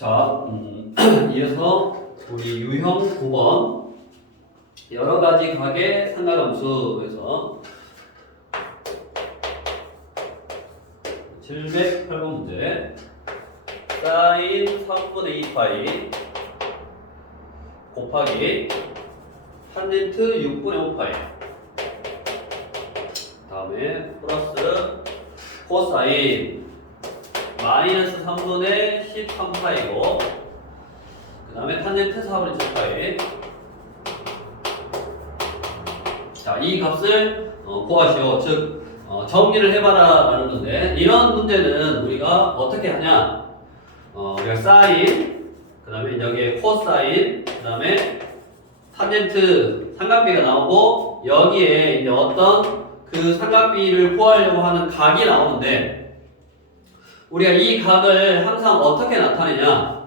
자, 이어서 우리 유형 9번 여러 가지 각의 삼각함수에서 708번 문제 사인 3분의 2파이 곱하기 탄젠트 6분의 5파이 다음에 플러스 코사인 마이너스 3분의 13파이고 그 다음에 탄젠트 4분의 7파이. 자, 이 값을 구하시오. 즉 정리를 해봐라 라는 건데, 이런 문제는 우리가 어떻게 하냐, 우리가 사인, 그 다음에 여기에 코사인, 그 다음에 탄젠트 삼각비가 나오고 여기에 이제 어떤 그 삼각비를 구하려고 하는 각이 나오는데, 우리가 이 각을 항상 어떻게 나타내냐,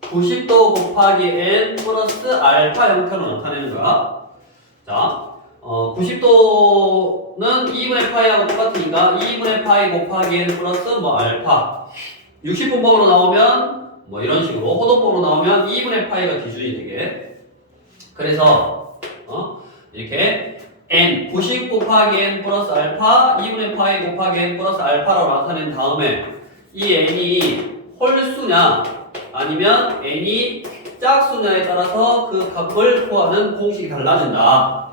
90도 곱하기 n 플러스 알파 형태로 나타내는 거야. 자, 90도는 2분의 파이하고 똑같으니까 2분의 파이 곱하기 n 플러스 알파. 60분법으로 나오면 이런 식으로, 호도법으로 나오면 2분의 파이가 기준이 되게. 그래서 이렇게 n 90 곱하기 n 플러스 알파 2분의 파이 곱하기 n 플러스 알파로 나타낸 다음에 이 n이 홀수냐 아니면 n이 짝수냐에 따라서 그 값을 구하는 공식이 달라진다.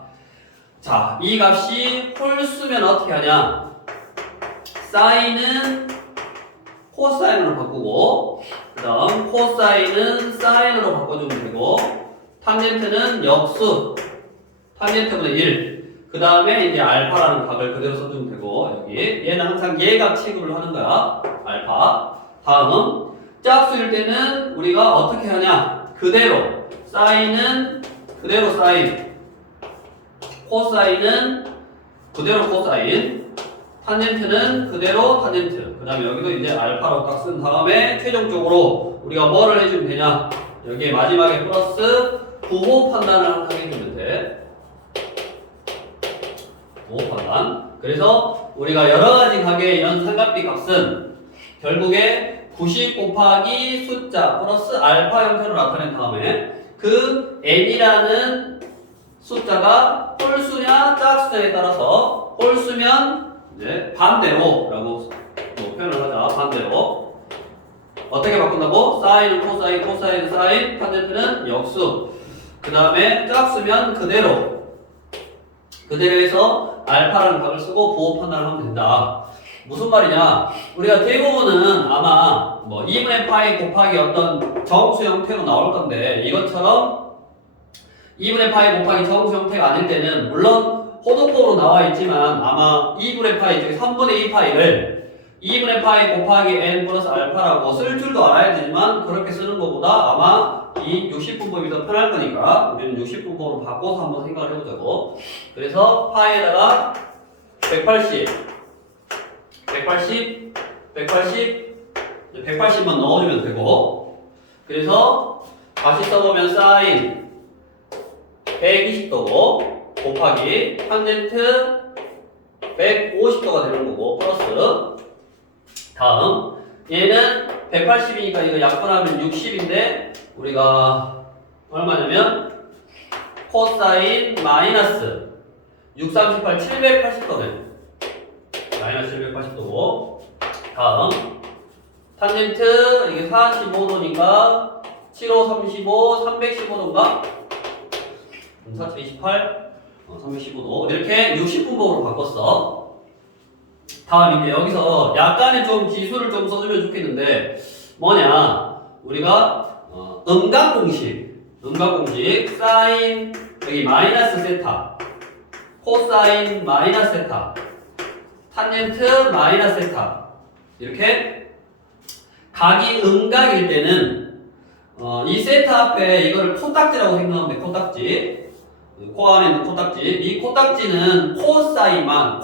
자, 이 값이 홀수면 어떻게 하냐, 사인은 코사인으로 바꾸고, 그 다음 코사인은 사인으로 바꿔주면 되고, 탄젠트는 역수, 탄젠트분의 1, 그 다음에 이제 알파라는 값을 그대로 써주면 되고, 여기 얘는 항상 예값 취급을 하는 거야, 알파. 다음은 짝수일 때는 우리가 어떻게 하냐, 그대로 사인은 그대로 사인, 코사인은 그대로 코사인, 탄젠트는 그대로 탄젠트, 그 다음에 여기도 이제 알파로 딱 쓴 다음에 최종적으로 우리가 뭐를 해주면 되냐, 여기에 마지막에 플러스 부호 판단을 하게 해주면 돼. 부호 판단. 그래서 우리가 여러 가지 각의 이런 삼각비 값은 결국에 90 곱하기 숫자 플러스 알파 형태로 나타낸 다음에 그 n이라는 숫자가 홀수냐 짝수냐에 따라서, 홀수면 이제 반대로라고 표현을 하자. 반대로 어떻게 바꾼다고? 사인은 코사인, 코사인은 사인, 탄젠트는 역수. 그 다음에 짝수면 그대로 해서 알파라는 값을 쓰고 부호 판단을 하면 된다. 무슨 말이냐, 우리가 대부분은 아마 2분의 파이 곱하기 어떤 정수 형태로 나올 건데, 이것처럼 2분의 파이 곱하기 정수 형태가 아닐 때는 물론 호도법으로 나와 있지만 아마 2분의 파이, 즉 3분의 2파이를 2분의 파이 곱하기 n 플러스 알파라고 쓸 줄도 알아야 되지만, 그렇게 쓰는 것보다 아마 이 60분법이 더 편할 거니까 우리는 60분법으로 바꿔서 한번 생각을 해보자고. 그래서 파이에다가 180만 넣어주면 되고, 그래서 다시 써보면 사인 120도고 곱하기 탄젠트 150도가 되는 거고, 플러스 다음 얘는 180이니까 이거 약분하면 60인데 우리가 얼마냐면 코사인 마이너스 6, 38, 780도네. 마이너스 780도고, 다음 탄젠트 이게 45도니까 75, 35, 315도인가? 428, 315도. 이렇게 60분법으로 바꿨어. 다음 이제 여기서 약간의 좀 기술을 좀 써주면 좋겠는데, 뭐냐, 우리가 음각공식 사인 여기 마이너스 세타, 코사인 마이너스 세타, 탄젠트 마이너스 세타, 이렇게 각이 음각일 때는 이 세타 앞에 이거를 코딱지라고 생각하면 돼. 코딱지, 코 안에 있는 코딱지. 이 코딱지는 코사인만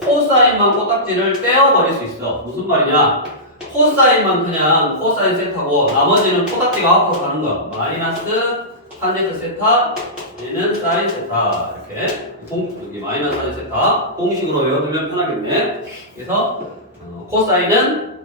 코딱지를 떼어버릴 수 있어. 무슨 말이냐, 코사인만 그냥 코사인 세타고 나머지는 코딱지가 앞으로 가는 거야. 마이너스 탄젠트 세타, 얘는 사인 세타. 이렇게 여기 마이너스 사인 세타 공식으로 외워두면 편하겠네. 그래서 코사인은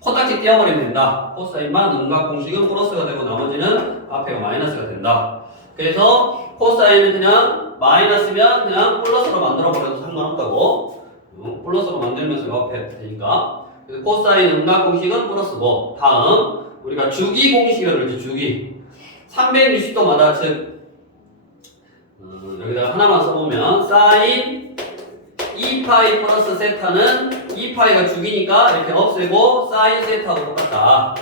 코딱지 띄워버리면 된다. 코사인만 음각 공식은 플러스가 되고 나머지는 앞에가 마이너스가 된다. 그래서 코사인은 그냥 마이너스면 그냥 플러스로 만들어버려도 상관없다고. 플러스로 만들면서 옆에 되니까. 그래서 코사인 음각 공식은 플러스고. 다음 우리가 주기 공식이라고 그러죠. 주기. 360도마다 즉 여기다가 하나만 써보면 사인 2파이 플러스 세타는 2파이가 주기니까 이렇게 없애고 사인 세타하고 똑같다.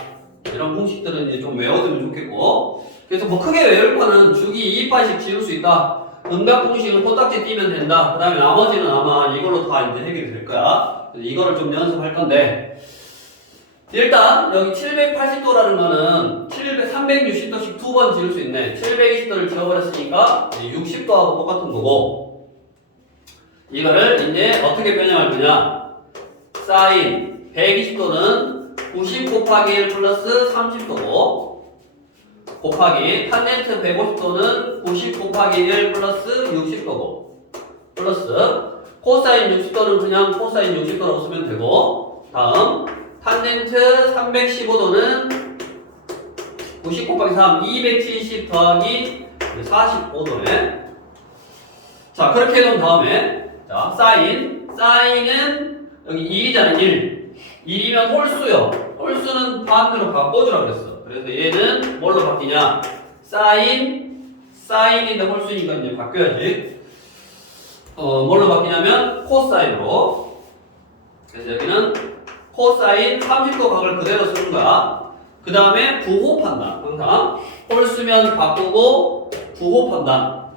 이런 공식들은 이제 좀 외워두면 좋겠고. 그래서 뭐 크게 외울 거는 주기 2파이씩 지울 수 있다. 음각 공식은 코딱지 띄면 된다. 그 다음에 나머지는 아마 이걸로 다 이제 해결이 될 거야. 그래서 이거를 좀 연습할 건데. 일단 여기 780도라는 거는 360도씩 두 번 지울 수 있네. 720도를 지워버렸으니까 60도하고 똑같은 거고, 이거를 이제 어떻게 변형할 거냐. 사인 120도는 90 곱하기 1 플러스 30도고, 곱하기 탄젠트 150도는 90 곱하기 1 플러스 60도고, 플러스 코사인 60도는 그냥 코사인 60도라고 쓰면 되고, 다음 탄젠트 315도는 90 곱하기 3 270 더하기 45도네. 자, 그렇게 해놓은 다음에 자, 사인은 여기 1이잖아. 1이면 홀수요. 홀수는 반대로 바꿔주라 그랬어. 그래서 얘는 뭘로 바뀌냐. 사인인데 홀수니까 이제 바뀌어야지. 뭘로 바뀌냐면 코사인으로. 그래서 여기는 코사인 30도 각을 그대로 쓰는 거야. 그 다음에 부호 판단. 항상 홀수면 바꾸고 부호 판단.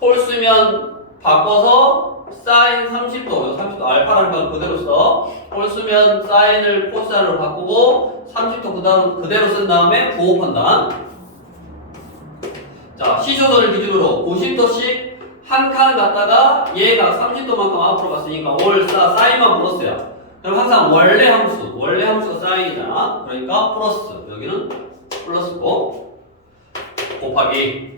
홀수면 바꿔서 사인 30도, 30도 알파라는 걸 그대로 써. 홀수면 사인을 코사인으로 바꾸고 30도 그대로 쓴 다음에 부호 판단. 자, 시초도를 기준으로 90도씩 한 칸 갔다가 얘가 30도만큼 앞으로 갔으니까 사인만 플러스야. 그럼 항상 원래 함수가 사인이잖아. 그러니까 플러스, 여기는 플러스고, 곱하기.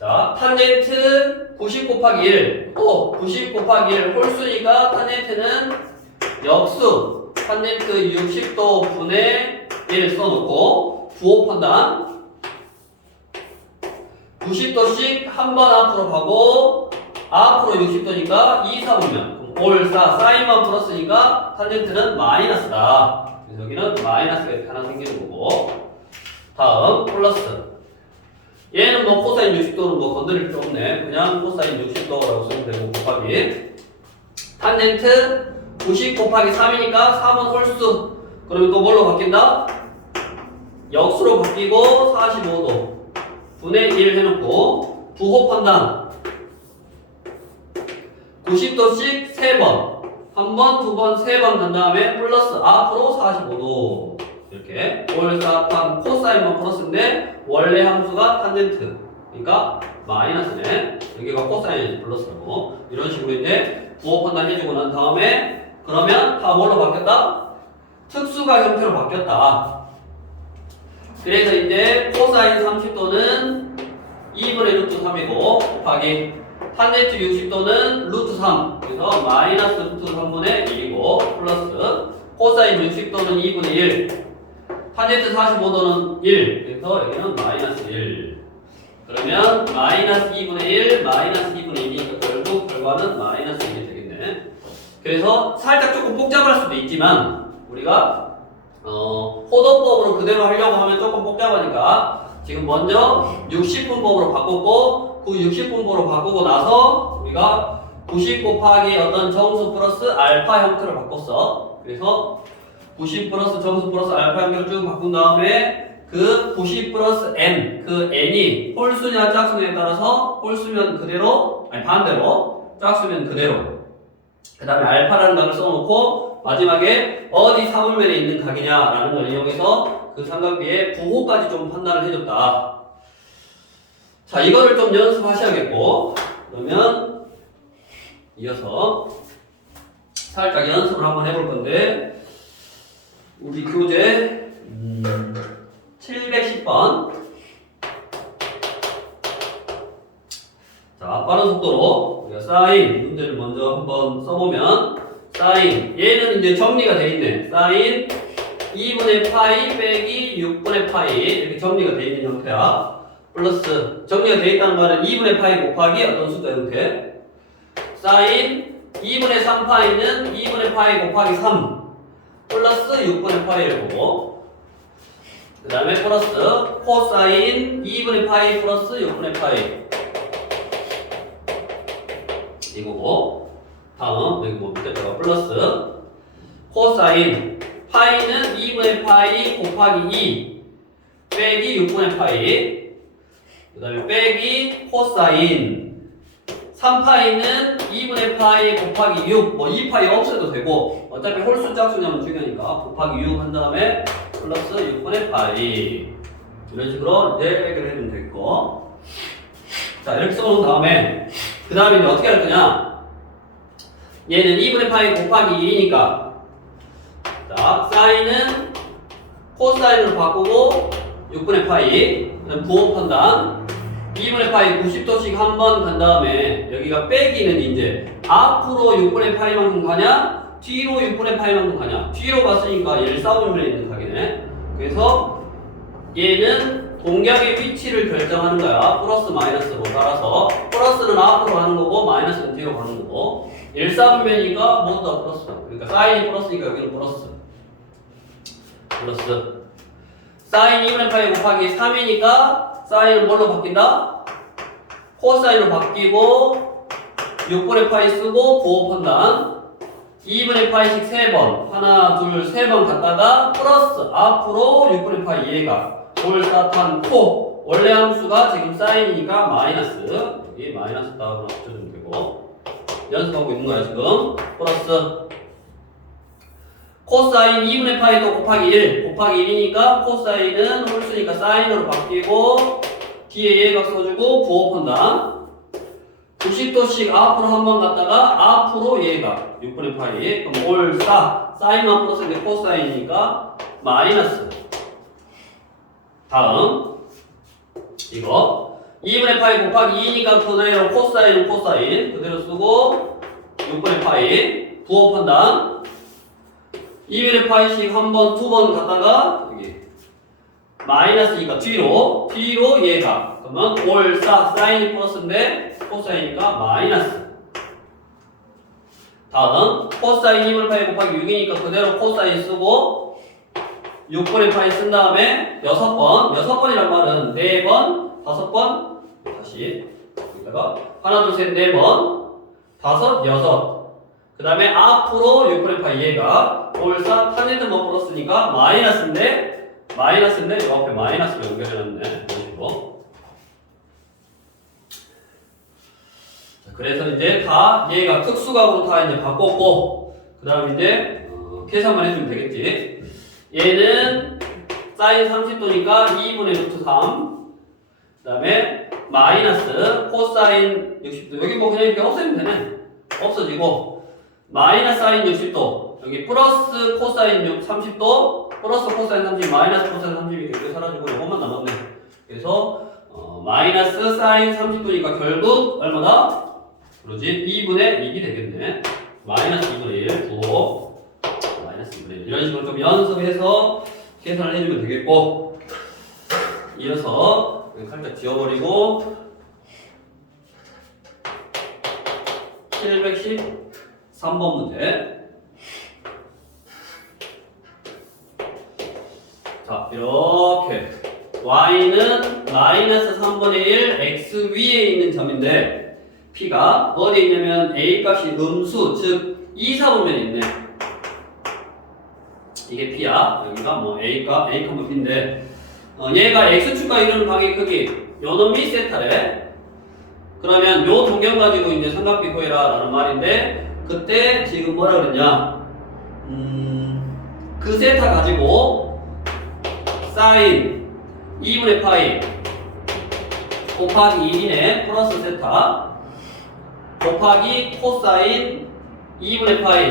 자, 탄젠트 90 곱하기 1, 또 90 곱하기 1 홀수니까 탄젠트는 역수, 탄젠트 60도 분의 1 써놓고, 부호 판단. 90도씩 한 번 앞으로 가고, 앞으로 60도니까 2, 3이면 사인만 플러스니까 탄젠트는 마이너스다. 그래서 여기는 마이너스가 이렇게 하나 생기는 거고, 다음 플러스. 얘는 뭐 코사인 60도는 뭐 건드릴 필요 없네. 그냥 코사인 60도라고 쓰면 되고, 곱하기 탄젠트 90 곱하기 3이니까 3은 홀수. 그러면 또 뭘로 바뀐다? 역수로 바뀌고 45도 분의 1 해놓고, 부호 판단 90도씩 3번, 한 번, 두 번, 세 번 간 다음에 플러스 앞으로 45도. 이렇게 올사판 코사인만 플러스인데 원래 함수가 탄젠트, 그러니까 마이너스네. 여기가 코사인 플러스라고. 이런 식으로 이제 부호 판단 해주고 난 다음에, 그러면 다 뭘로 바뀌었다? 특수가 형태로 바뀌었다. 그래서 이제 코사인 30도는 2분의 루트 3이고, 곱하기 탄젠트 60도는 루트 3. 그래서 마이너스 루트 3분의 1이고, 플러스 코사인 60도는 2분의 1. 탄젠트 45도는 1. 그래서 여기는 마이너스 1. 그러면 마이너스 2분의 1, 마이너스 2분의 1이니까 결국 결과는 마이너스 1이 되겠네. 그래서 살짝 조금 복잡할 수도 있지만, 우리가 호도법으로 그대로 하려고 하면 조금 복잡하니까 지금 먼저 60분법으로 바꿨고, 그 60분법으로 바꾸고 나서 우리가 90 곱하기 어떤 정수 플러스 알파 형태로 바꿨어. 그래서 90 플러스 정수 플러스 알파 형태로 쭉 바꾼 다음에 그 90 플러스 n, 그 n이 홀수냐 짝수냐에 따라서 홀수면 그대로, 아니 반대로 짝수면 그대로. 그 다음에 알파라는 값을 써놓고 마지막에 어디 사물면에 있는 각이냐라는 걸 이용해서 그 삼각비의 부호까지 좀 판단을 해줬다. 자, 이거를 좀 연습하셔야겠고, 그러면 이어서 살짝 연습을 한번 해볼 건데, 우리 교재 710번. 자, 빠른 속도로 우리가 사인 문제를 먼저 한번 써보면, 사인 얘는 이제 정리가 돼 있네. 사인 2분의 파이 빼기 6분의 파이 이렇게 정리가 돼 있는 형태야. 플러스 정리가 돼 있다는 말은 2분의 파이 곱하기 어떤 숫자 형태? 사인 2분의 3파이는 2분의 파이 곱하기 3 플러스 6분의 파이를 보고 그 다음에 플러스 코사인 2분의 파이 플러스 6분의 파이 이거고 다음 여기 뭐 밑에다가 플러스 코사인 파이는 2분의 파이 곱하기 2 빼기 6분의 파이 그 다음에 빼기 코사인 3파이는 2분의 파이 곱하기 6 뭐 2파이 없애도 되고 어차피 홀수 짝수냐면 중요하니까 곱하기 6 한 다음에 플러스 6분의 파이 이런 식으로 이제 해결해주면 되겠고 자 이렇게 써놓은 다음에 그 다음에 이제 어떻게 할 거냐 얘는 2분의 파이 곱하기 1이니까 자 사인은 코사인으로 바꾸고 6분의 파이 그다음 부호 판단 2분의 파이 90도씩 한 번 간 다음에 여기가 빼기는 이제 앞으로 6분의 파이만큼 가냐 뒤로 6분의 파이만큼 가냐 뒤로 갔으니까 얘를 싸움을 있는 가게네. 그래서 얘는 동격의 위치를 결정하는 거야. 플러스 마이너스로 따라서 플러스는 앞으로 가는 거고 마이너스는 뒤로 가는 거고 일사분면이니까 모두 다 플러스 그러니까 사인이 플러스니까 여기는 플러스 사인 2분의 파이 곱하기 3이니까 사인은 뭘로 바뀐다? 코사인으로 바뀌고 6분의 파이 쓰고 부호 판단 2분의 파이씩 3번 하나 둘 3번 갔다가 플러스 앞으로 6분의 파이 얘가 올사탄 코 원래 함수가 지금 사인이니까 마이너스 여기 마이너스 따로 붙여주면 되고 연습하고 있는 거야 지금 플러스 코사인 2분의 파이도 곱하기 1 곱하기 1이니까 코사인은 홀수니까 사인으로 바뀌고 뒤에 예각 써주고 부호 판단 90도씩 앞으로 한 번 갔다가 앞으로 예각 6분의 파이 그럼 올사 사인만 플러스인데 코사인이니까 마이너스 다음 이거 2분의 파이 곱하기 2니까 그대로 코사인은 코사인 그대로 쓰고 6분의 파이 부호 판단 2분의 파이씩 한 번, 두 번 갔다가 여기 마이너스니까 뒤로 얘가 그러면 올사 사인이 플러스인데 코사인이니까 마이너스 다음 코사인 2분의 파이 곱하기 6이니까 그대로 코사인 쓰고 6분의 파이 쓴 다음에 6번이란 말은 4번, 5번 다시 여기다가 하나, 둘, 셋, 4번 5, 6 그 다음에 앞으로 6분의 파이 얘가 올사 탄젠트만 플러스니까 마이너스인데 이 앞에 마이너스로 연결해놨네 이런 식으로 자, 그래서 이제 다 얘가 특수각으로 다 이제 바꿨고 그 다음에 이제 계산만 해주면 되겠지 얘는 사인 30도니까 2분의 루트 3 그 다음에 마이너스 코사인 60도 여기 뭐 그냥 이렇게 없애면 되네 없어지고 마이너스 사인 60도 여기 플러스 코사인 30도 플러스 코사인 30 마이너스 코사인 30이 이렇게 사라지고 이것만 남았네 그래서 마이너스 사인 30도니까 결국 얼마다? 그러지 2분의 2이 되겠네 마이너스 2분의 1 9 마이너스 2분의 1 이런 식으로 좀 연습해서 계산을 해주면 되겠고 이어서 살짝 지워버리고 713번 문제 자 이렇게 y는 마이너스 3분의 1 x 위에 있는 점인데 p가 어디에 있냐면 a 값이 음수 즉 2, 4분면에 있네 이게 p야 여기가 뭐 a가 p인데 얘가 x축과 이루는 방의 크기 요놈이 세타래 그러면 요 동경 가지고 이제 삼각비 구해라 라는 말인데 그때 지금 뭐라 그랬냐 그 세타 가지고 사인 2분의 파이 곱하기 1이네 플러스 세타 곱하기 코사인 2분의 파이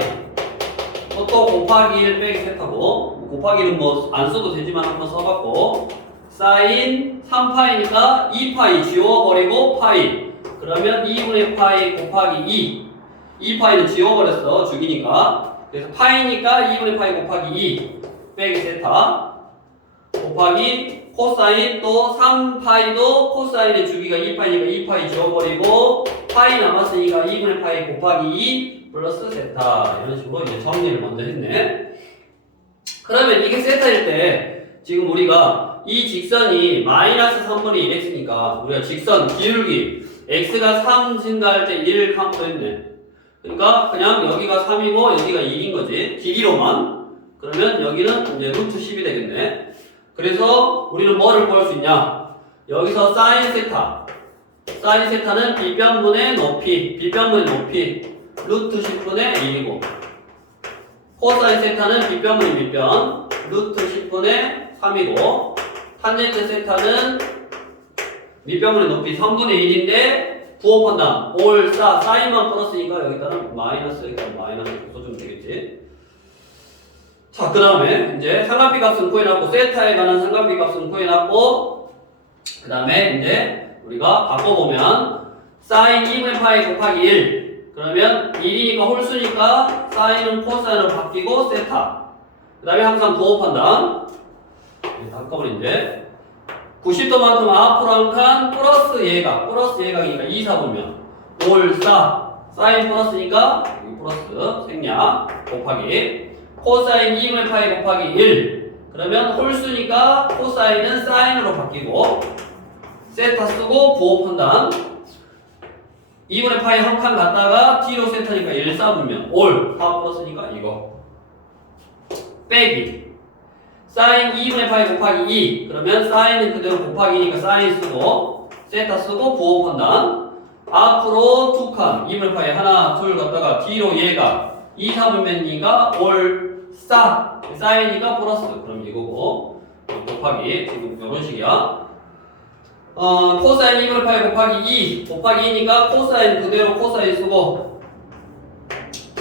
또 곱하기 1 빼기 세타고 곱하기 1은 뭐 안 써도 되지만 한번 써봤고 사인 3파이니까 2파이 지워버리고 파이 그러면 2분의 파이 곱하기 2 2파이는 지워버렸어. 죽이니까. 그래서 파이니까 2분의 파이 곱하기 2 빼기 세타 곱하기 코사인 또 3파이도 코사인의 주기가 2파이니까 2파이 지워버리고 파이 남았으니까 2분의 파이 곱하기 2 플러스 세타 이런 식으로 이제 정리를 먼저 했네. 그러면 이게 세타일 때 지금 우리가 이 직선이 마이너스 3분의 1x니까 우리가 직선 기울기 x가 3 증가할 때 1 캄프했네. 그러니까 그냥 여기가 3이고 여기가 1인 거지. 길이로만. 그러면 여기는 이제 루트 10이 되겠네. 그래서 우리는 뭐를 구할 수 있냐? 여기서 사인 세타. 사인 세타는 빗변분의 높이. 빗변분의 높이. 루트 10분의 1이고. 코사인 세타는 빗변분의 밑변. 루트 10분의 3이고. 탄젠트 세타는 밑변분의 높이 3분의 1인데 부호판단 올, 싸, 사인만 플러스니까 여기다는 마이너스, 여기다 마이너스 써주면 되겠지. 자, 그 다음에 이제 삼각비 값은 구해놨고 세타에 관한 삼각비 값은 구해놨고 그 다음에 이제 우리가 바꿔보면 사인 2분의 파이 곱하기 1 그러면 1이니까 홀수니까 사인은 코사인으로 바뀌고 세타 그 다음에 항상 부호판단 한꺼번에 이제 90도만큼 앞으로 한 칸 플러스 예각이니까 2, 4보면 올, 싸, 사인 플러스니까 여기 플러스 생략 곱하기 코사인 2분의 파이 곱하기 1 그러면 홀수니까 코사인은 사인으로 바뀌고 세타 쓰고 부호 판단 2분의 파이 한 칸 갔다가 T로 세타니까 1, 4보면 올, 다 플러스니까 이거 빼기 사인 2분의 파이 곱하기 2 그러면 사인은 그대로 곱하기니까 사인 쓰고 세타 쓰고 부호 판단 앞으로 두 칸 2분의 파이 하나 둘 갔다가 뒤로 얘가 2, 4분면이니까 올 싸 사인이니까 플러스 그럼 이거고 곱하기 지금 이런 식이야 코사인 2분의 파이 곱하기 2 곱하기 2니까 코사인 그대로 코사인 쓰고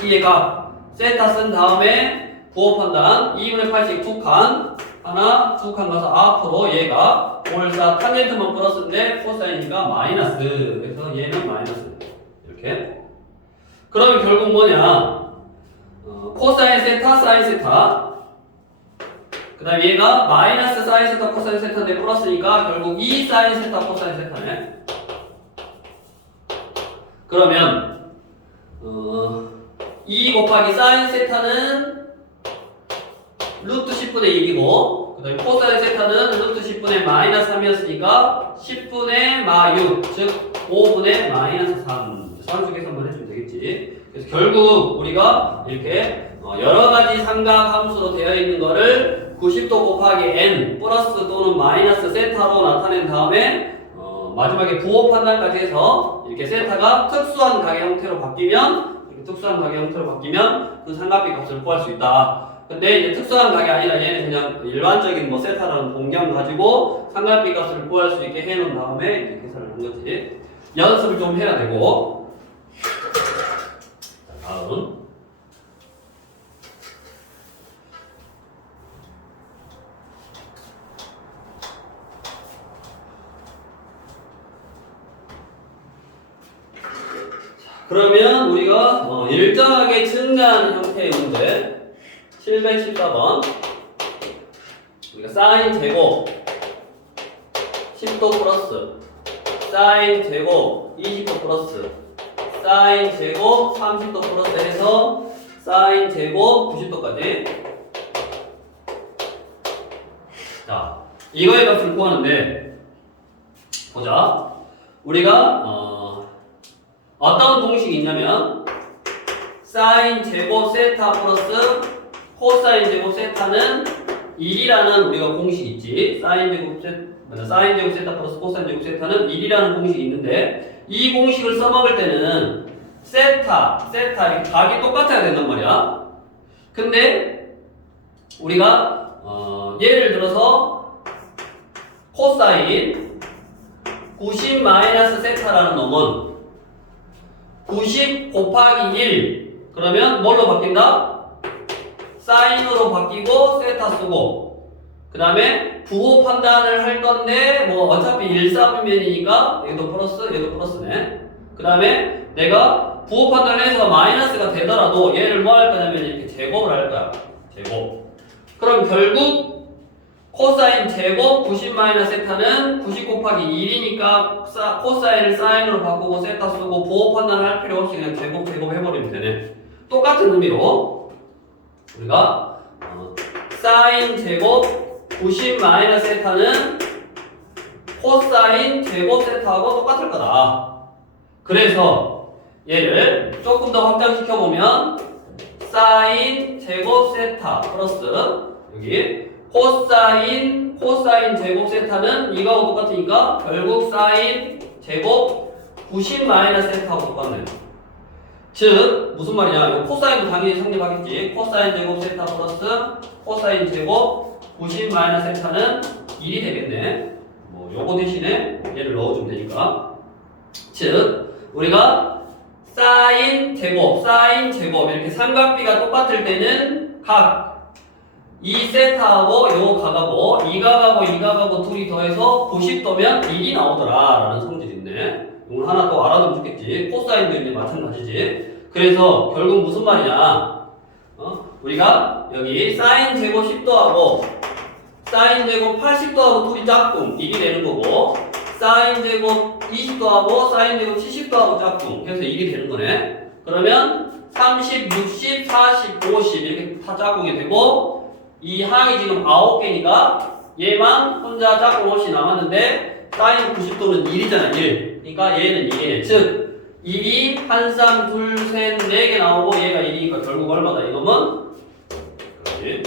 얘가 세타 쓴 다음에 부호 판단 2분의 8씩 두 칸 하나 두 칸 가서 앞으로 얘가 올사 탄젠트만 플러스인데 코사인이니까 마이너스 그래서 얘는 마이너스 이렇게 그러면 결국 뭐냐 코사인 세타 사인 세타 그 다음에 얘가 마이너스 사인 세타 코사인 세타인데 플러스니까 결국 2 사인 세타 코사인 세타네 그러면 2 곱하기 사인 세타는 루트 10분의 1이고 그 다음에 코사인 세타는 루트 10분의 마이너스 3이었으니까 10분의 마6 즉 5분의 마이너스 3 상수 계산만 해주면 되겠지. 그래서 결국 우리가 이렇게 여러가지 삼각 함수로 되어 있는 거를 90도 곱하기 n 플러스 또는 마이너스 세타로 나타낸 다음에 마지막에 부호 판단까지 해서 이렇게 세타가 특수한 가계 형태로 바뀌면 그 삼각비 값을 구할 수 있다. 근데 이제 특수한 각이 아니라 얘는 그냥 일반적인 뭐 세타라는 동경 가지고 삼각비 값을 구할 수 있게 해놓은 다음에 이제 계산을 한 거지. 연습을 좀 해야 되고. 자, 다음. 그러면 우리가 일정하게 증가하는 형태의 문제 714번 우리가 사인 제곱 10도 플러스 사인 제곱 20도 플러스 사인 제곱 30도 플러스 해서 사인 제곱 90도까지 자 이거의 값을 구하는데 보자 우리가 어떤 공식이 있냐면 사인 제곱 세타 플러스 코사인 제곱 세타는 1이라는 우리가 공식이 있지. 사인 제곱 세타 플러스 코사인 제곱 세타는 1이라는 공식이 있는데 이 공식을 써먹을 때는 세타 이렇게 각이 똑같아야 된단 말이야. 근데 우리가 예를 들어서 코사인 90 마이너스 세타라는 놈은 90 곱하기 1 그러면 뭘로 바뀐다? 사인으로 바뀌고 세타 쓰고 그 다음에 부호 판단을 할 건데 뭐 어차피 1, 4분면이니까 얘도 플러스 얘도 플러스네 그 다음에 내가 부호 판단해서 마이너스가 되더라도 얘를 뭐 할 거냐면 이렇게 제곱을 할 거야. 제곱. 그럼 결국 코사인 제곱 90 마이너스 세타는 90 곱하기 1이니까 코사인을 사인으로 바꾸고 세타 쓰고 부호 판단을 할 필요 없이 그냥 제곱 해버리면 되네. 똑같은 의미로 우리가 사인 제곱 90 마이너스 세타는 코사인 제곱 세타하고 똑같을 거다. 그래서 얘를 조금 더 확장시켜보면 사인 제곱 세타 플러스 여기 코사인 제곱 세타는 이거하고 똑같으니까 결국 사인 제곱 90 마이너스 세타하고 똑같네요. 즉 무슨 말이냐, 이 코사인도 당연히 성립하겠지. 코사인 제곱 세타 플러스 코사인 제곱 90 마이너스 세타는 1이 되겠네. 뭐 요거 대신에 얘를 넣어주면 되니까. 즉 우리가 사인 제곱 이렇게 삼각비가 똑같을 때는 각 이 세타하고 요 각하고 이 각하고 둘이 더해서 90도면 1이 나오더라 라는 성질이 있네. 이걸 하나 또 알아두면 좋겠지. 코사인도 이제 마찬가지지. 그래서 결국 무슨 말이냐, 우리가 여기 사인 제곱 10도하고 사인 제곱 80도하고 둘이 짝꿍 1이 되는 거고, 사인 제곱 20도하고 사인 제곱 70도하고 짝꿍 그래서 1이 되는 거네. 그러면 30, 60, 40, 50 이렇게 다 짝꿍이 되고, 이 항이 지금 9개니까 얘만 혼자 짝꿍 없이 남았는데 사인 90도는 1이잖아. 1. 그러니까 얘는 1이네. 즉 1이 1, 3, 2, 3, 4개 나오고 얘가 1이니까 결국 얼마다 이놈은? 그렇지.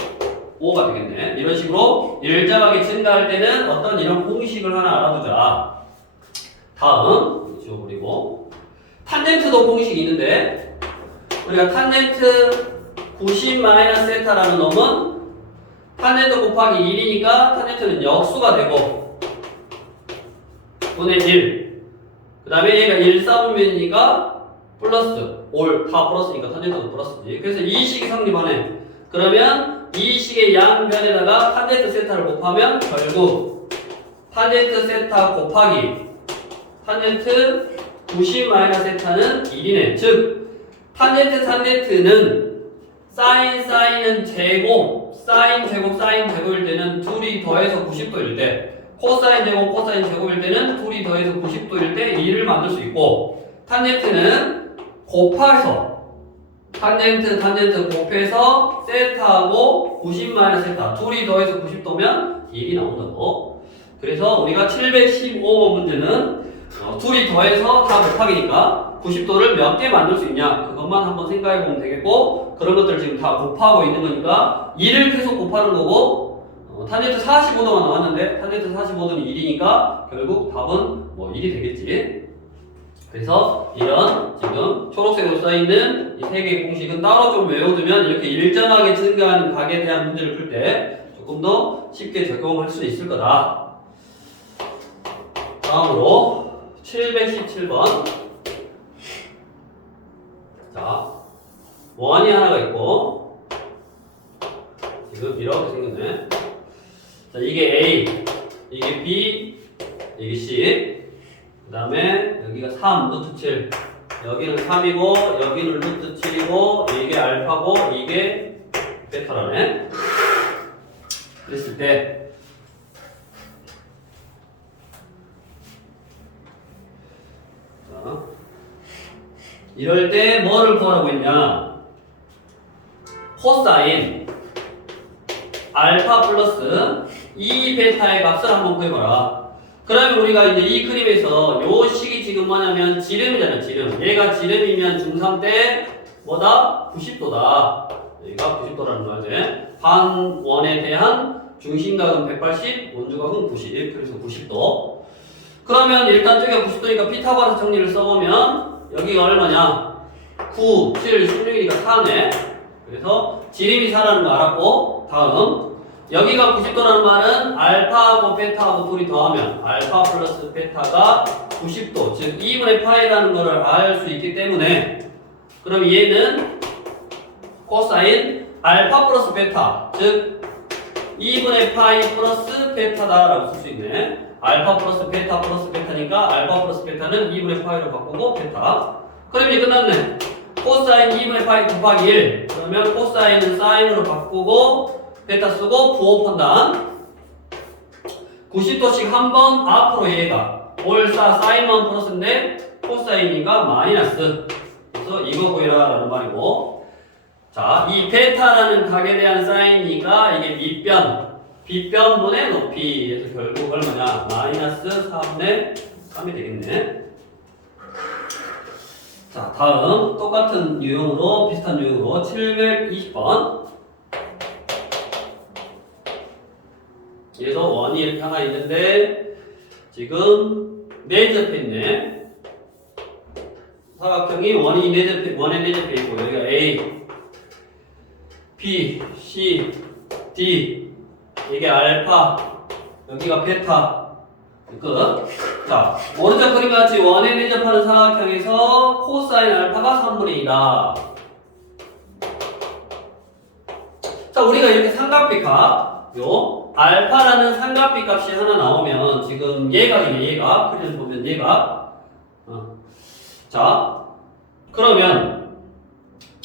5가 되겠네. 이런 식으로 일정하게 증가할 때는 어떤 이런 공식을 하나 알아두자. 다음 지워버리고, 탄젠트도 공식이 있는데 우리가 탄젠트 90 마이너스 세타라는 놈은 탄젠트 곱하기 1이니까 탄젠트는 역수가 되고 분의 1. 그 다음에 얘가 1사분면이니까 플러스 다 플러스니까 탄젠트도 플러스지. 그래서 이 식이 성립하네. 그러면 이 식의 양변에다가 탄젠트 세타를 곱하면 결국 탄젠트 세타 곱하기 탄젠트 90 마이너스 세타는 1이네. 즉 탄젠트는 사인은 제곱, 사인 제곱일 때는 둘이 더해서 90도일 때, 코사인 제곱일 때는 둘이 더해서 90도일 때 2를 만들 수 있고, 탄젠트는 곱해서 탄젠트 곱해서 세타하고 90 마이너스 세타 둘이 더해서 90도면 1이 나온다고. 그래서 우리가 715번 문제는 둘이 더해서 다 곱하기니까 90도를 몇 개 만들 수 있냐 그것만 한번 생각해 보면 되겠고, 그런 것들을 지금 다 곱하고 있는 거니까 2를 계속 곱하는 거고, 탄젠트 45도가 나왔는데 탄젠트 45도는 1이니까 결국 답은 뭐 1이 되겠지. 그래서 이런 지금 초록색으로 써있는 이 세 개의 공식은 따로 좀 외워두면 이렇게 일정하게 증가하는 각에 대한 문제를 풀 때 조금 더 쉽게 적용할 수 있을 거다. 다음으로 717번. 자, 원이 하나가 있고 지금 이렇게 생겼네. 자, 이게 A, 이게 B, 이게 C. 그 다음에 여기가 3, 루트 7. 여기는 3이고 여기는 루트 7이고 이게 알파고 이게 베타라네. 그랬을 때 자, 이럴 때 뭐를 구하라고 했냐, 코사인 알파 플러스 2 베타의 값을 한번 구해봐라. 그러면 우리가 이제 이 그림에서 요 식이 지금 뭐냐면 지름이잖아. 지름. 얘가 지름이면 중3 때 뭐다? 90도다. 여기가 90도라는 거지. 반원에 대한 중심각은 180, 원주각은 90. 그래서 90도. 그러면 일단 저기가 90도니까 피타고라스 정리를 써보면 여기가 얼마냐? 9, 7, 16이니까 4네. 그래서 지름이 4라는 거 알았고, 다음 여기가 90도라는 말은 알파하고 베타하고 둘이 더하면 알파 플러스 베타가 90도, 즉 2분의 파이라는 거를 알 수 있기 때문에, 그럼 얘는 코사인 알파 플러스 베타, 즉 2분의 파이 플러스 베타다라고 쓸 수 있네. 알파 플러스 베타니까 알파 플러스 베타는 2분의 파이로 바꾸고 베타. 그럼 이제 끝났네. 코사인 2분의 파이 곱하기 1. 그러면 코사인은 사인으로 바꾸고 베타 쓰고 부호 판단. 90도씩 한 번 앞으로 얘가 올사 사인만 플러스인데 코사인이가 마이너스. 그래서 이거 보이라 라는 말이고. 자, 이 베타라는 각에 대한 사인이가 이게 밑변, 빗변분의 높이에서 결국 얼마냐? 마이너스 4분의 3이 되겠네. 자, 다음 똑같은 유형으로 비슷한 유형으로 720번. 얘도 원이 이렇게 하나 있는데 지금 내접해 있네. 사각형이 원에 내접해 있고 여기가 A, B, C, D 이게 알파, 여기가 베타. 끝. 자, 오른쪽 그림 같이 원에 내접하는 사각형에서 코사인 알파가 3분의 2다. 자, 우리가 이렇게 삼각비값, 요 알파라는 삼각비 값이 하나 나오면 지금 얘가 그래서 보면 얘가 자, 그러면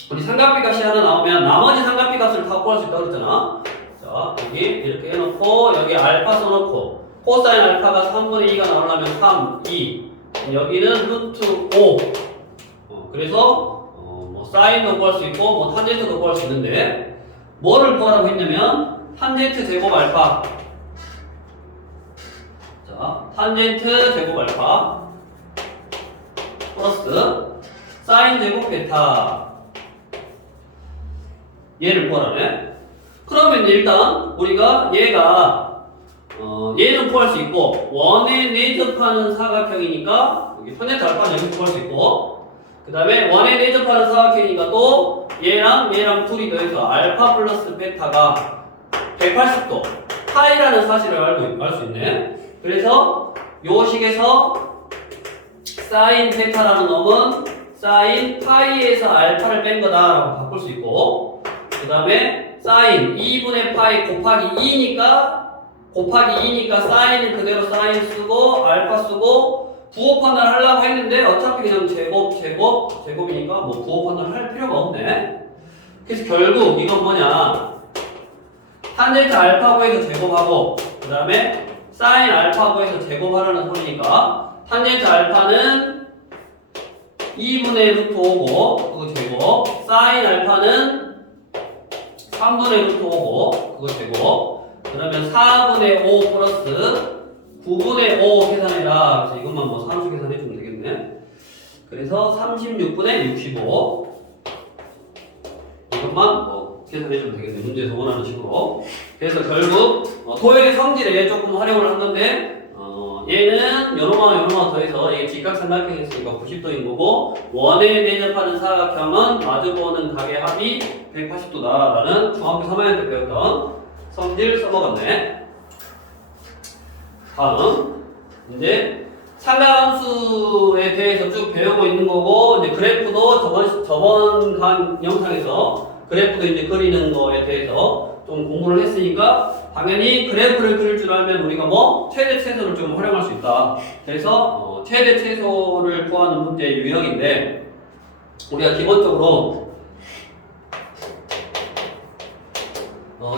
우리 삼각비 값이 하나 나오면 나머지 삼각비 값을 다 구할 수 있다고 그랬잖아. 자, 여기 이렇게 해놓고 여기 알파 써놓고 코사인 알파가 3분의 2가 나오려면 3, 2 여기는 루트 5 그래서 뭐 사인도 구할 수 있고 뭐 탄젠트도 구할 수 있는데 뭐를 구하라고 했냐면 탄젠트 제곱 알파. 자, 탄젠트 제곱 알파 플러스 사인 제곱 베타. 얘를 구하라네. 그러면 일단 우리가 얘가 얘는 구할 수 있고 원에 내접하는 사각형이니까 여기 탄젠트 알파는 여기 구할 수 있고 그 다음에 원에 내접하는 사각형이니까 또 얘랑 둘이 더해서 알파 플러스 베타가 180도 파이라는 사실을 알 수 있네. 그래서 요 식에서 사인 베타라는 놈은 사인 파이에서 알파를 뺀 거다라고 바꿀 수 있고 그 다음에 사인 2분의 파이 곱하기 2니까 사인은 그대로 사인 쓰고 알파 쓰고 부호 판단을 하려고 했는데 어차피 그냥 제곱이니까 뭐 부호 판단을 할 필요가 없네. 그래서 결국 이건 뭐냐, 탄젠트 알파 구해서 제곱하고 그 다음에 사인 알파 구해서 제곱하라는 소리니까 탄젠트 알파는 2분의 루트 5고 그거 제곱, 사인 알파는 3분의 루트 5고 그거 제곱, 그러면 4분의 5 플러스 9분의 5 계산해라. 그래서 이것만 뭐 함수 계산해주면 되겠네. 그래서 36분의 65 이것만 뭐 계산해주면 되겠네. 문제에서 원하는 식으로. 그래서 결국 도형의 성질에 조금 활용을 한 건데 얘는 요놈하고 더해서 이게 직각삼각형이었으니까 90도인 거고 원에 내접하는 사각형은 마주보는 각의 합이 180도다라는 중학교 3학년 때 배웠던 성질 써먹었네. 다음 이제 삼각함수에 대해서 쭉 배우고 있는 거고 이제 그래프도 저번 영상에서 그래프도 이제 그리는 거에 대해서 좀 공부를 했으니까 당연히 그래프를 그릴 줄 알면 우리가 뭐 최대 최소를 좀 활용할 수 있다. 그래서 최대 최소를 구하는 문제 유형인데 우리가 기본적으로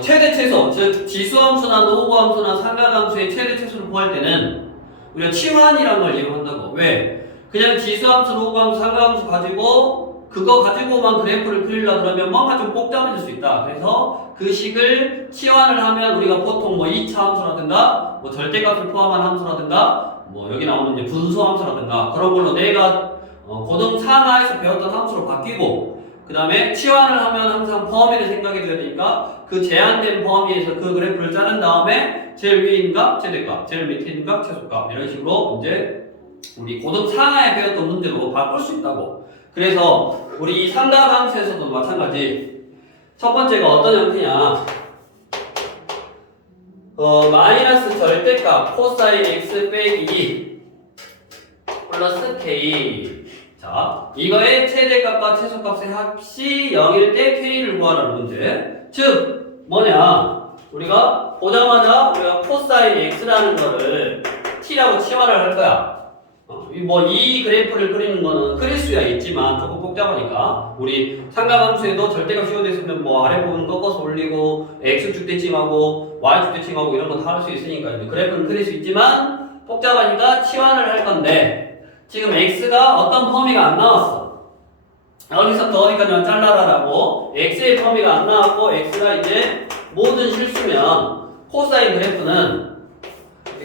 최대 최소, 즉 지수함수나 노후함수나 삼각함수의 최대 최소를 구할 때는 우리가 치환이라는 걸 이용한다고. 왜? 그냥 지수함수, 노후함수, 삼각함수 가지고 그거 가지고만 그래프를 그리려 그러면 뭔가 좀 복잡해질 수 있다. 그래서 그 식을 치환을 하면 우리가 보통 뭐 2차 함수라든가 뭐 절대값을 포함한 함수라든가 뭐 여기 나오는 이제 분수함수라든가 그런 걸로 내가 고등 3하에서 배웠던 함수로 바뀌고 그 다음에 치환을 하면 항상 범위를 생각해 줘야 되니까 그 제한된 범위에서 그 그래프를 자른 다음에 제일 위에 있는 값 최대값, 제일 밑에 있는 값 최소값 이런 식으로 이제 우리 고등 4하에 배웠던 문제로 바꿀 수 있다고. 그래서 우리 삼각함수에서도 마찬가지. 첫 번째가 어떤 형태냐, 마이너스 절대값 코사인 x 빼기 2 플러스 k. 자, 이거의 최대값과 최소값의 합이 0일 때 k를 구하라는 문제. 즉 뭐냐, 우리가 보자마자 우리가 코사인 x라는 거를 t라고 치환을 할 거야. 이 그래프를 그리는 거는 그릴 수야 있지만 조금 복잡하니까 우리 삼각함수에도 절대값 씌워졌으면 뭐 아래 부분 꺾어서 올리고 x축 대칭하고 y축 대칭하고 이런 거 다 할 수 있으니까 그래프는 그릴 수 있지만 복잡하니까 치환을 할 건데 지금 x가 어떤 범위가 안 나왔어. 여기서부터 어디까지만 잘라라라고 x의 범위가 안 나왔고 x가 이제 모든 실수면 코사인 그래프는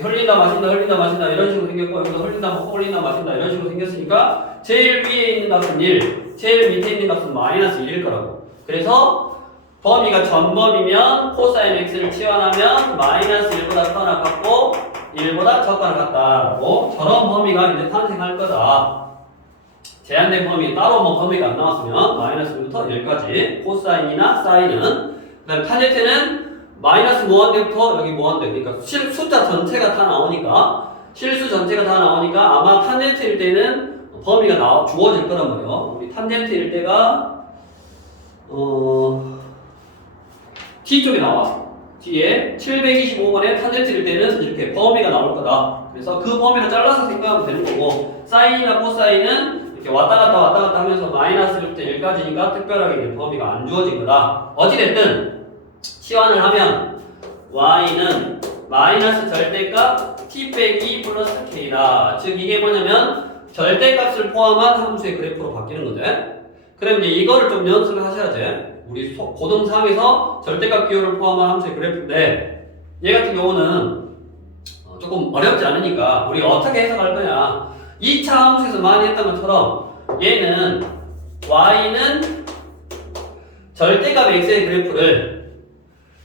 흘린다 마신다 이런 식으로 생겼고 여기서 흘린다 먹고 흘린다 마신다 이런 식으로 생겼으니까 제일 위에 있는 값은 1 제일 밑에 있는 값은 마이너스 1일 거라고. 그래서 범위가 전범위면 코사인 x를 치환하면 마이너스 1보다 크거나 같고 1보다 작거나 같다라고 저런 범위가 이제 탄생할 거다. 제한된 범위 따로 뭐 범위가 안 나왔으면 마이너스 1부터 1까지 코사인이나 사인은 그 다음에 탄젠트는 마이너스 무한대부터 여기 무한대 그러니까 숫자 전체가 다 나오니까 실수 전체가 다 나오니까 아마 탄젠트일 때는 범위가 주어질 거란 말이에요. 우리 탄젠트일 때가 T쪽에 나와. 뒤에 725번에 탄젠트일 때는 이렇게 범위가 나올 거다. 그래서 그 범위를 잘라서 생각하면 되는 거고 사인이나 코사인은 이렇게 왔다 갔다 하면서 마이너스 1부터 1까지니까 특별하게 범위가 안 주어진 거다. 어찌됐든 치환을 하면 y는 마이너스 절대값 t 빼기 플러스 k다. 즉 이게 뭐냐면 절대값을 포함한 함수의 그래프로 바뀌는 건데 그럼 이제 이거를 좀 연습을 하셔야지. 우리 고등 3에서 절대값 기호를 포함한 함수의 그래프인데 얘 같은 경우는 조금 어렵지 않으니까 우리 어떻게 해석할 거냐. 2차 함수에서 많이 했던 것처럼 얘는 y는 절대값 x의 그래프를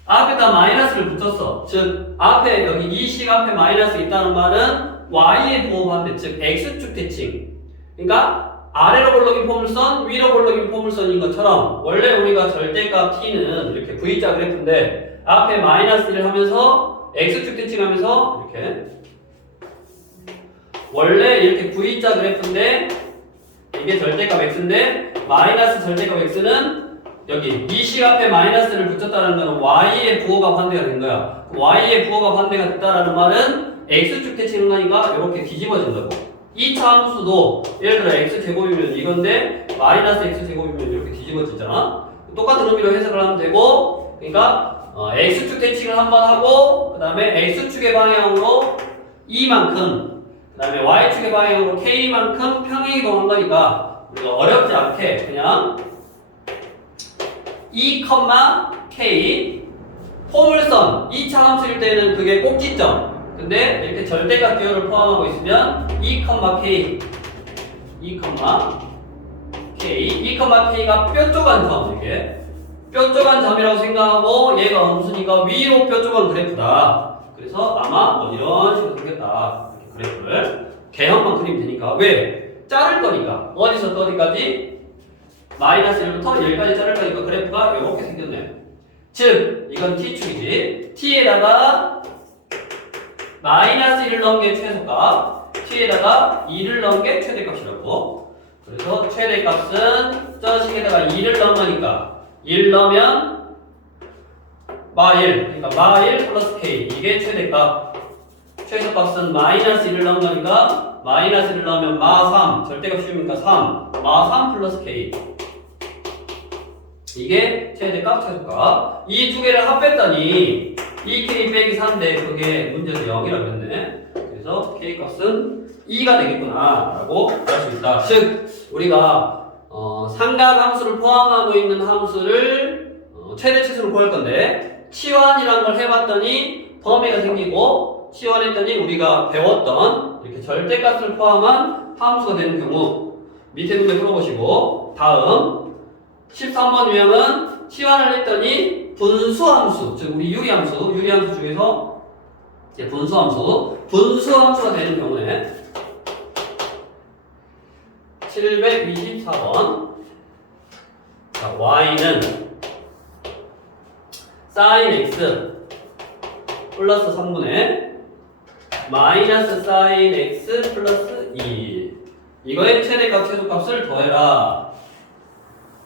앞에다 마이너스를 붙였어. 즉 앞에 여기 이 식 앞에 마이너스 있다는 말은 y에 부호반대 즉 x축 대칭. 그러니까 아래로 볼록인 포물선, 위로 볼록인 포물선인 것처럼 원래 우리가 절대값 t는 이렇게 v자 그래프인데 앞에 마이너스 1을 하면서 x축 대칭하면서 이렇게 원래 이렇게 v자 그래프인데 이게 절대값 x인데 마이너스 절대값 x는 여기 이 식 앞에 마이너스를 붙였다는 것은 y의 부호가 반대가 된 거야. y의 부호가 반대가 됐다는 말은 x축 대칭을 하니까 이렇게 뒤집어진다고. 2차 함수도 예를 들어 x제곱이면 이건데 마이너스 x제곱이면 이렇게 뒤집어지잖아. 똑같은 의미로 해석을 하면 되고 그러니까 x축 대칭을 한번 하고 그 다음에 x축의 방향으로 이만큼 그 다음에 y축의 방향으로 k만큼 평행 이동한 거니까 우리가 어렵지 않게 그냥 2, k 포물선 2차 함수일 때는 그게 꼭지점. 근데 이렇게 절대값 기호를 포함하고 있으면 2, k가 뾰족한 점 이게 뾰족한 점이라고 생각하고 얘가 음수니까 위로 뾰족한 그래프다. 그래서 아마 뭐 이런 식으로 생겼다. 이렇게 그래프를 개형만 그리면 되니까 왜? 자를 거니까 어디서부터 어디까지? 마이너스 1부터 1까지 자를 거니까 그래프가 이렇게 생겼네. 즉 이건 t축이지. t에다가 마이너스 1을 넣은 게 최소값, t에다가 2를 넣은 게 최대값이라고. 그래서 최대값은 저 식에다가 2를 넣은 거니까 1 넣으면 마1, 그러니까 마1 플러스 k 이게 최대값. 최소값은 마이너스 1을 넣은 거니까 마이너스 1을 넣으면 마3 절대값 씌우니까 3 마3 플러스 k 이게 최대값 최소값. 이 두 개를 합했더니 2k 빼기 3인데 그게 문제에서 0이라고 했네. 그래서 k값은 2가 되겠구나 라고 할 수 있다. 즉 우리가 삼각함수를 포함하고 있는 함수를 최대치수로 구할 건데 치환이라는 걸 해봤더니 범위가 생기고 치환했더니 우리가 배웠던 이렇게 절대값을 포함한 함수가 되는 경우 밑에 문제 풀어보시고 다음 13번 유형은 치환을 했더니 분수함수, 즉 우리 유리함수 중에서 이제 분수함수가 되는 경우에 724번 자, y는 sin x 플러스 3분의 마이너스 sin x 플러스 2 이거의 최대값 최소값을 더해라.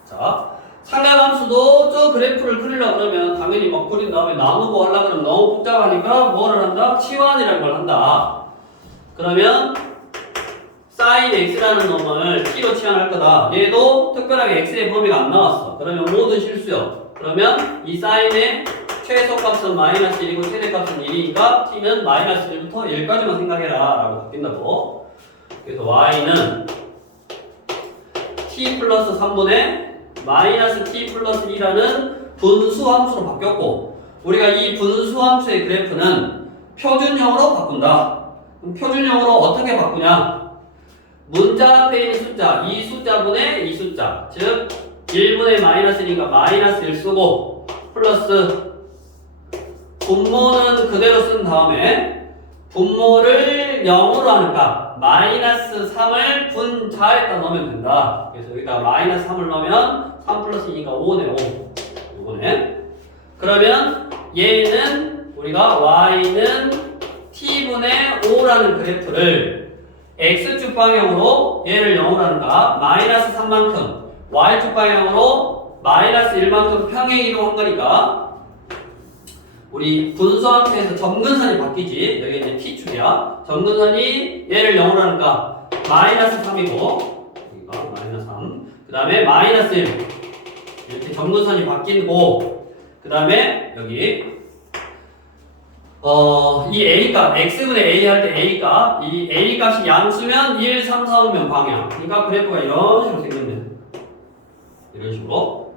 자, 삼각함수도 저 그래프를 그리려고 그러면 당연히 막 그린 다음에 나누고 하려고 그러면 너무 복잡하니까 뭐를 한다? 치환이라는 걸 한다. 그러면 sin x라는 놈을 t로 치환할 거다. 얘도 특별하게 x의 범위가 안 나왔어. 그러면 모든 실수요. 그러면 이 sin의 최소값은 마이너스 1이고 최대값은 1이니까 t는 마이너스 1부터 1까지만 생각해라 라고 바뀐다고. 그래서 y는 t 플러스 3분의 마이너스 t 플러스 2라는 분수 함수로 바뀌었고, 우리가 이 분수 함수의 그래프는 표준형으로 바꾼다. 그럼 표준형으로 어떻게 바꾸냐? 문자 앞에 있는 숫자, 이 숫자분의 이 숫자, 즉 1분의 마이너스 1이니까 마이너스 1 쓰고 플러스 분모는 그대로 쓴 다음에 분모를 0으로 하는 값 마이너스 3을 분자에다 넣으면 된다. 그래서 여기다 마이너스 3을 넣으면 3 플러스 2니까 5네 5. 요거네. 그러면 얘는 우리가 y는 t분의 5라는 그래프를 x축 방향으로 얘를 0으로 하는 값 마이너스 3만큼 y축 방향으로 마이너스 1만큼 평행 이동한 거니까 우리 분수함수에서 점근선이 바뀌지. 여기 이제 t축이야. 점근선이 얘를 0으로 하는 값 마이너스 3이고 여기가 마이너스 3. 그 다음에 마이너스 1 이렇게 점근선이 바뀌고, 그 다음에 여기 이 A값, X분의 A 할 때 A값, 이 A값이 양수면 1, 3, 4, 5면 방향. 그러니까 그래프가 이런 식으로 생겼네. 이런 식으로.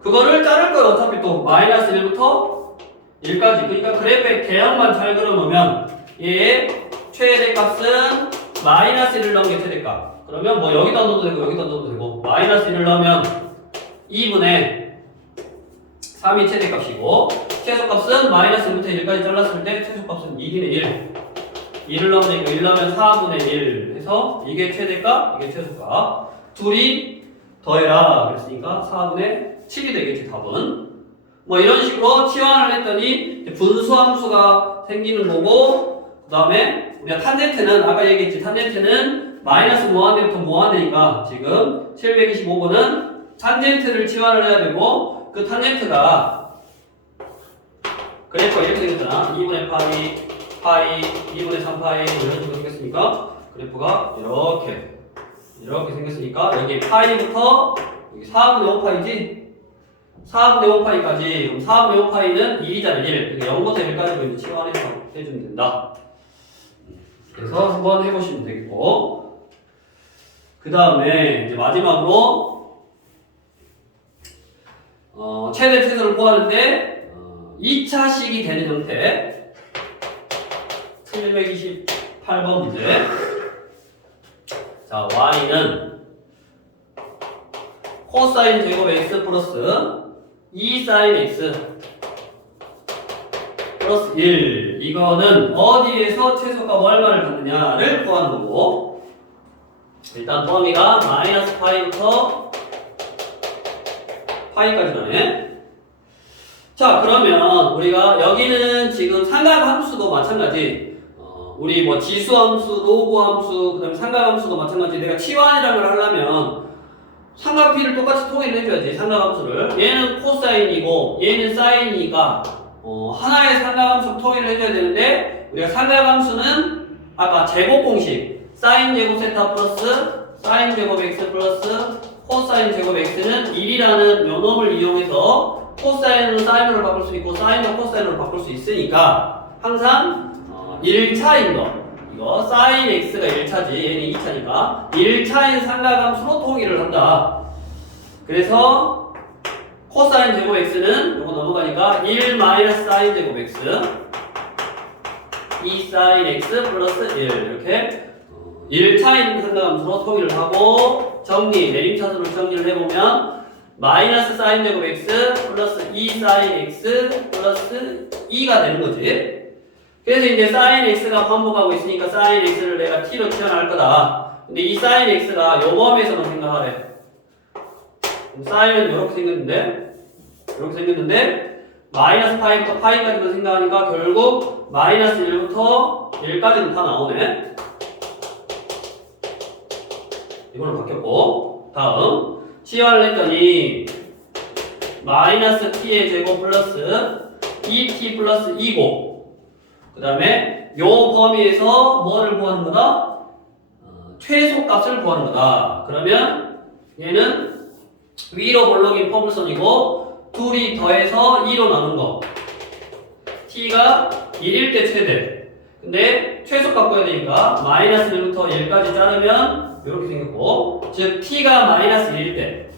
그거를 자를 거예요. 어차피 또 마이너스 1부터 1까지. 그러니까 그래프의 개형만 잘 그려놓으면 얘의 최대값은 마이너스 1을 넣은 게 최대값. 그러면 뭐 여기다 넣어도 되고 여기다 넣어도 되고 마이너스 1을 넣으면 2분의 3이 최대값이고 최소값은 마이너스 1부터 1까지 잘랐을 때 최소값은 2분의 1 1을 넣으면 되니까 1 넣으면 4분의 1 해서 이게 최대값 이게 최소값 둘이 더해라 그랬으니까 4분의 7이 되겠지 답은. 뭐 이런 식으로 치환을 했더니 분수함수가 생기는 거고, 그 다음에 우리가 탄젠트는 아까 얘기했지. 탄젠트는 마이너스 무한대부터 무한대니까 지금 725번은 탄젠트를 치환을 해야 되고, 그 탄젠트가 그래프가 이렇게 생겼잖아. 2분의 파이 2분의 3파이 이런 식으로 생겼으니까 그래프가 이렇게 생겼으니까 여기 파이부터 여기 4분의 5파이지 4분의 5파이까지. 그럼 4분의 5파이는 1이잖아 1. 그러니까 0부터 1까지 치환해서 해주면 된다. 그래서 한번 해보시면 되겠고, 그 다음에 이제 마지막으로 최대 최소를 구하는데 2차식이 되는 형태 728번 문제. 자, y는 코사인 제곱 x 플러스 2사인 x 플러스 1. 이거는 어디에서 최소값 얼마를 갖느냐를 구하는 거고, 일단 범위가 마이너스 파이부터 파이까지 가네. 자, 그러면 우리가 여기는 지금 삼각함수도 마찬가지. 우리 뭐 지수함수, 로그함수, 그 다음에 삼각함수도 마찬가지. 내가 치환이라는 걸 하려면 삼각비를 똑같이 통일을 해줘야지. 삼각함수를. 얘는 코사인이고 얘는 사인이니까 하나의 삼각함수 통일을 해줘야 되는데, 우리가 삼각함수는 아까 제곱 공식 사인 제곱 세타 플러스 사인 제곱 x 플러스 코사인 제곱 x는 1이라는 요놈을 이용해서 코사인으로 사인으로 바꿀 수 있고 사인으로 코사인으로 바꿀 수 있으니까 항상 1차인 거, 이거 사인 x가 1차지 얘는 2차니까 1차인 삼각함수로 통일을 한다. 그래서 코사인 제곱 x는 요거 넘어가니까 1 마이너스 사인 제곱 x 2 사인 x 플러스 1 이렇게 1차인 삼각함수로 통일을 하고, 정리, 내림차순으로 정리를 해보면 마이너스 사인 제곱 x 플러스 2 사인 x 플러스 2가 되는 거지. 그래서 이제 사인 x가 반복하고 있으니까 사인 x를 내가 t로 치환할 거다. 근데 이 사인 x가 요 범위에서만 생각하래. 사인은 이렇게 생겼는데 마이너스 파이부터 파이까지만 생각하니까 결국 마이너스 1부터 1까지는 다 나오네. 이걸로 바뀌었고, 다음 치환을 했더니 마이너스 t의 제곱 플러스 2t 플러스 2고, 그 다음에 요 범위에서 뭐를 구하는 거다? 최소값을 구하는 거다. 그러면 얘는 위로 볼록인 포물선이고 둘이 더해서 2로 나눈 거. t가 1일 때 최대. 근데 최소값 구해야 되니까 마이너스 1부터 1까지 자르면 이렇게 생겼고, 즉 t가 마이너스 1일 때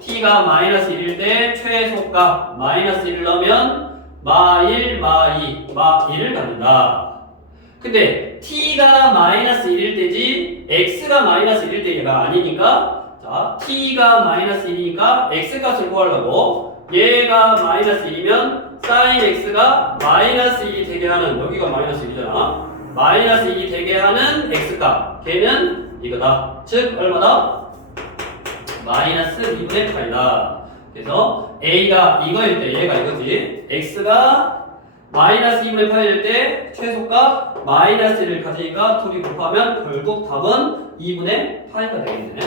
t가 마이너스 1일 때 최소값 마이너스 1을 넣으면 마1, 마2, 마1을 갖는다. 근데 t가 마이너스 1일 때지 x가 마이너스 1일 때가 아니니까, 자 t가 마이너스 1이니까 x값을 구하려고 얘가 마이너스 1이면 sin x가 마이너스 2이 되게 하는, 여기가 마이너스 1이잖아. 마이너스 2이 되게 하는 x값, 걔는 이거다. 즉 얼마다? 마이너스 2분의 8이다. 그래서 a가 이거일 때 얘가 이거지. x가 마이너스 2분의 8일 때 최소값 마이너스 1을 가지니까 둘이 곱하면 결국 답은 2분의 8가 되겠네.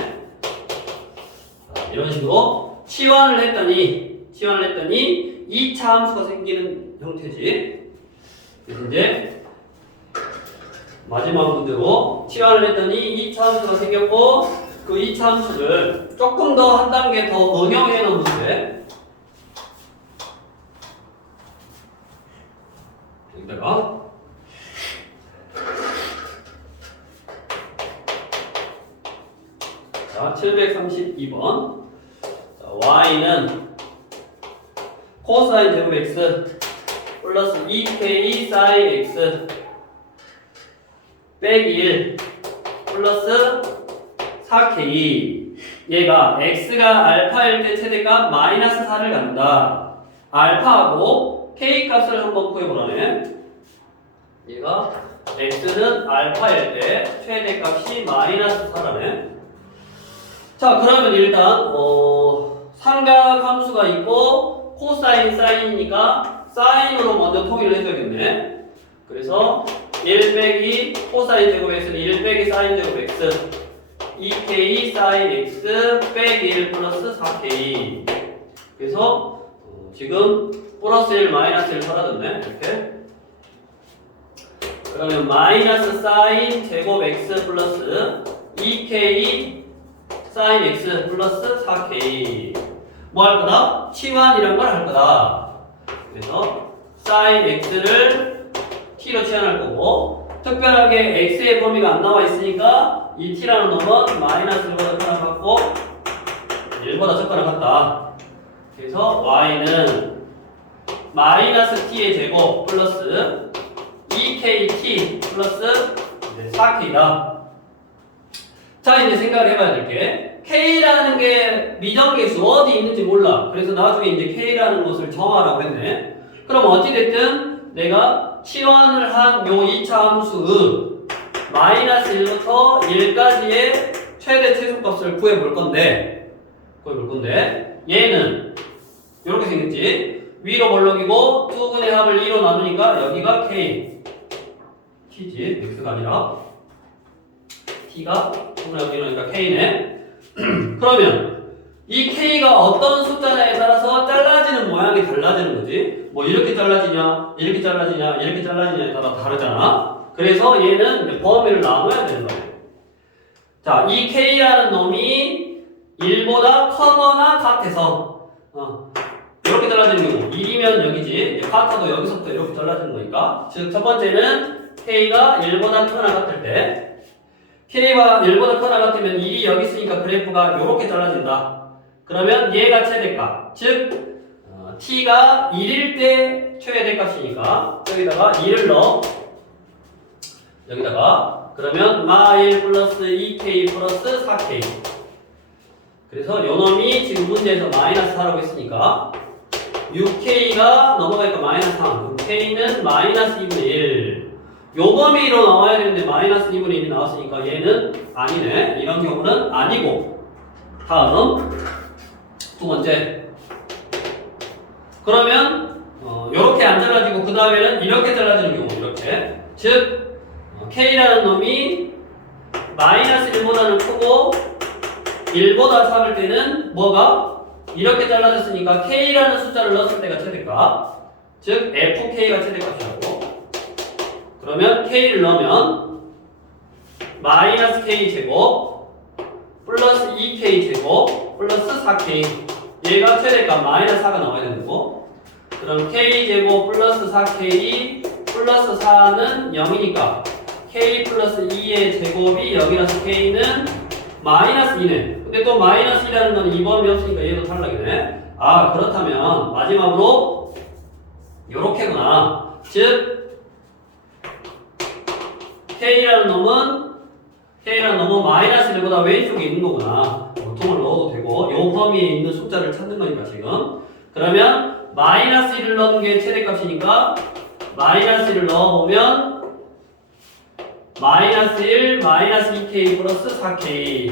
이런 식으로 치환을 했더니 2차 함수가 생기는 형태지. 그래서 이제 마지막 문제로 치환을 했더니 2차 함수가 생겼고, 그 2차 함수를 조금 더 한 단계 더 응용해 놓은 문제. 여기다가 자 732번. 자, y는 코사인 제곱 x 플러스 2k 사인 x 빼기 1 플러스 4k. 얘가 x가 알파일 때 최대값 마이너스 4를 갖는다. 알파하고 k 값을 한번 구해보라네. 얘가 x는 알파일 때 최대값이 마이너스 4라네. 자 그러면 일단 삼각 함수가 있고 코사인 사인이니까 사인으로 먼저 통일을 해줘야겠네. 그래서 1 빼기 코사인 제곱 x는 1 빼기 사인 제곱 x 2k 사인 x 빼기 1 플러스 4k. 그래서 지금 플러스 1 마이너스 1 사라졌네. 이렇게. 그러면 마이너스 사인 제곱 x 플러스 2k 사인 x 플러스 4k. 뭐 할 거다? 치환이란 걸 할 거다. 그래서 사인 x를 t로 치환할 거고, 특별하게 x의 범위가 안 나와 있으니까 이 t라는 놈은 마이너스 1보다 크거나 같고 1보다 적거나 같다. 그래서 y는 마이너스 t의 제곱 플러스 2kt 플러스 4k다. 자 이제 생각을 해봐야 될 게, k라는 게 미정계수 어디 있는지 몰라. 그래서 나중에 이제 k라는 것을 정하라고 했네. 그럼 어찌됐든 내가 치환을 한 요 2차 함수 마이너스 1부터 1까지의 최대 최소값을 구해볼 건데 얘는 이렇게 생겼지. 위로 볼록이고 두 분의 합을 2로 나누니까 여기가 k t지. x가 아니라 t가 두 분의 합을 2로 나누니까 k네. 그러면 이 k가 어떤 숫자냐에 따라서 잘라지는 모양이 달라지는 거지. 뭐 이렇게 잘라지냐, 이렇게 잘라지냐, 이렇게 잘라지냐에 따라 다르잖아. 그래서 얘는 이제 범위를 나눠야 되는 거예요. 자, 이 k라는 놈이 1보다 커거나 같아서 이렇게 잘라지는 경우 1이면 여기지. 같아도 여기서부터 이렇게 잘라지는 거니까. 즉 첫 번째는 k가 1보다 크거나 같을 때, k가 1보다 크거나 같으면 1이 여기 있으니까 그래프가 이렇게 잘라진다. 그러면 얘가 최대값, 즉 t가 1일 때 최대값이니까 여기다가 2를 넣어. 여기다가 그러면 마1 플러스 2k 플러스 4k. 그래서 요놈이 지금 문제에서 마이너스 4라고 했으니까 6k가 넘어가니까 마이너스 3. 그럼 k는 마이너스 2분의 1. 요 범위로 나와야 되는데 마이너스 2분의 1이 나왔으니까 얘는 아니네. 이런 경우는 아니고. 다음 두 번째. 그러면 요렇게 안 잘라지고 그 다음에는 이렇게 잘라지는 경우. 이렇게. 즉 k라는 놈이 마이너스 1보다는 크고 1보다 작을 때는 뭐가? 이렇게 잘라졌으니까 k라는 숫자를 넣었을 때가 최대값. 즉 fk가 최대값이라고. 그러면 k를 넣으면 마이너스 k 제곱 플러스 2k 제곱 플러스 4k 얘가 최대값 마이너스 4가 나와야 되는 거고 그럼 k 제곱 플러스 4k 플러스 4는 0이니까 k 플러스 2의 제곱이 0이라서 k는 마이너스 2네. 근데 또 마이너스 2라는 건 2번이 없으니까 얘도 탈락이네. 아 그렇다면 마지막으로 요렇게구나. 즉 K라는 놈은 마이너스 1보다 왼쪽에 있는 거구나. 보통을 넣어도 되고 요 범위에 있는 숫자를 찾는 거니까 지금. 그러면 마이너스 1을 넣은 게 최대값이니까 마이너스 1을 넣어보면 마이너스 1, 마이너스 2k 플러스 4k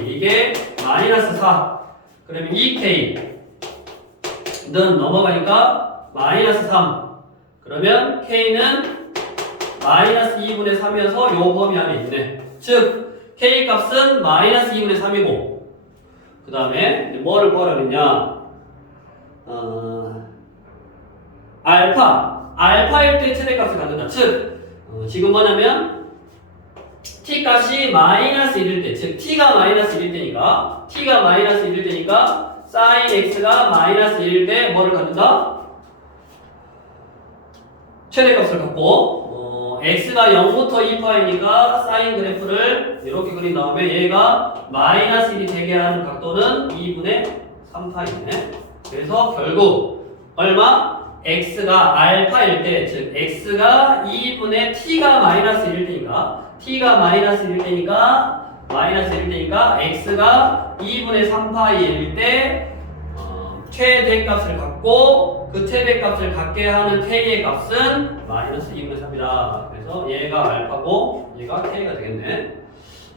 이게 마이너스 4 그러면 2k는 넘어가니까 마이너스 3 그러면 k는 마이너스 2분의 3이어서 요 범위 안에 있네. 즉 k 값은 마이너스 2분의 3이고 그 다음에 뭐를 구하라 그랬냐 알파일 때 최대값을 갖는다. 즉 지금 뭐냐면 t 값이 마이너스 1일 때, 즉 t가 마이너스 1일 때니까 sin x가 마이너스 1일 때 뭐를 갖는다? 최대값을 갖고 x가 0부터 2파이니까 사인 그래프를 이렇게 그린 다음에 얘가 마이너스 1이 되게 하는 각도는 2분의 3파이네. 그래서 결국 얼마? x가 알파일 때, 즉 x가 2분의 t가 마이너스 1일 때니까 마이너스 1일 때니까 x가 2분의 3파이일 때 최대값을 갖고 그 최대값을 갖게 하는 k의 값은 마이너스 2분의 3이다. 그래서 얘가 알파고 얘가 k가 되겠네.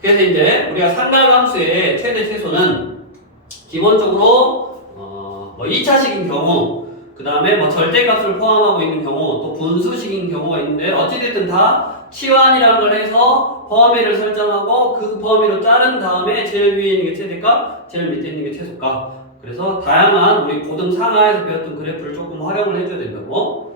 그래서 이제 우리가 상갈함수의 최대 최소는 기본적으로 뭐 2차식인 경우 그 다음에 뭐 절대값을 포함하고 있는 경우 또 분수식인 경우가 있는데 어찌됐든 다 치환이라는 걸 해서 범위를 설정하고 그 범위로 자른 다음에 제일 위에 있는 게 최대값, 제일 밑에 있는 게 최소값. 그래서 다양한 우리 고등 상하에서 배웠던 그래프를 조금 활용을 해줘야 된다고.